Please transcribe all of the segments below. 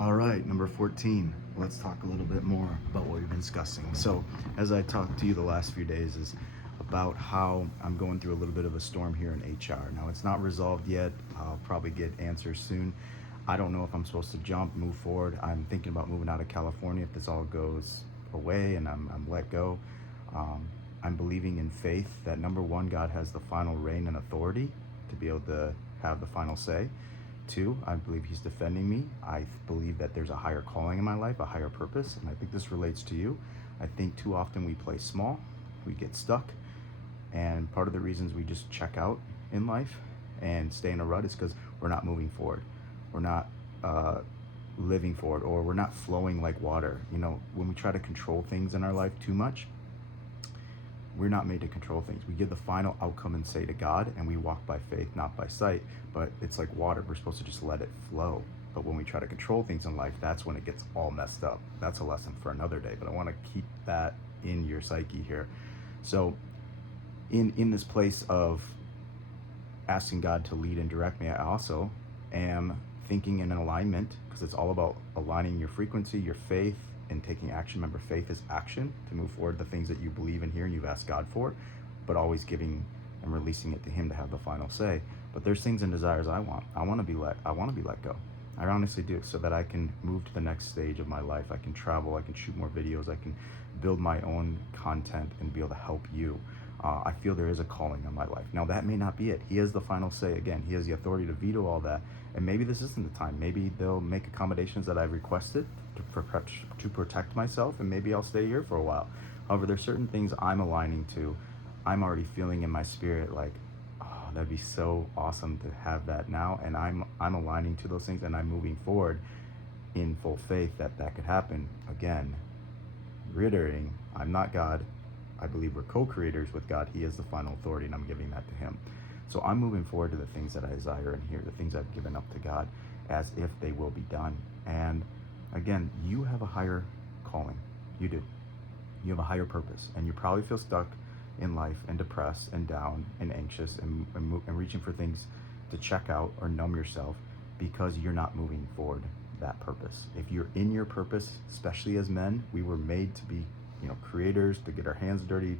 All right, number 14. Let's talk a little bit more about what we've been discussing. So, as I talked to you the last few days, is about how I'm going through a little bit of a storm here in HR. Now, it's not resolved yet. I'll probably get answers soon. I don't know if I'm supposed to jump, move forward. I'm thinking about moving out of California if this all goes away and I'm let go. Um, I'm believing in faith that number one, God has the final reign and authority to be able to have the final say. Two, I believe He's defending me. I believe that there's a higher calling in my life, a higher purpose, and I think this relates to you. I think too often we play small, we get stuck, and part of the reasons we just check out in life and stay in a rut is because we're not moving forward. We're not living forward, or we're not flowing like water. You know, when we try to control things in our life too much, we're not made to control things. We give the final outcome and say to God, and we walk by faith, not by sight. But it's like water. We're supposed to just let it flow. But when we try to control things in life, that's when it gets all messed up. That's a lesson for another day. But I want to keep that in your psyche here. So in this place of asking God to lead and direct me, I also am thinking in an alignment, because it's all about aligning your frequency, your faith, and taking action. Remember, faith is action to move forward the things that you believe in here and you've asked God for, but always giving and releasing it to Him to have the final say. But there's things and desires I want. I want to be let go. I honestly do, so that I can move to the next stage of my life. I can travel, I can shoot more videos, I can build my own content and be able to help you. I feel there is a calling on my life. Now, that may not be it. He has the final say. Again, He has the authority to veto all that. And maybe this isn't the time. Maybe they'll make accommodations that I've requested to protect myself, and maybe I'll stay here for a while. However, there's certain things I'm aligning to. I'm already feeling in my spirit like, oh, that'd be so awesome to have that now. And I'm aligning to those things, and I'm moving forward in full faith that that could happen. Again, reiterating, I'm not God. I believe we're co-creators with God. He has the final authority, and I'm giving that to Him. So I'm moving forward to the things that I desire and here, the things I've given up to God, as if they will be done. And again, you have a higher calling. You do. You have a higher purpose, and you probably feel stuck in life and depressed and down and anxious and reaching for things to check out or numb yourself because you're not moving forward that purpose. If you're in your purpose, especially as men, we were made to be, creators, to get our hands dirty,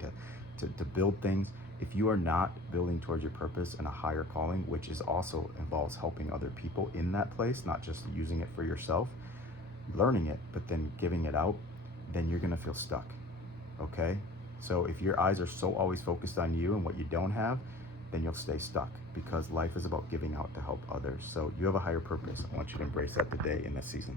to build things. If you are not building towards your purpose and a higher calling, which is also involves helping other people in that place, not just using it for yourself, learning it, but then giving it out, then you're gonna feel stuck, okay? So if your eyes are so always focused on you and what you don't have, then you'll stay stuck, because life is about giving out to help others. So you have a higher purpose. I want you to embrace that today in this season.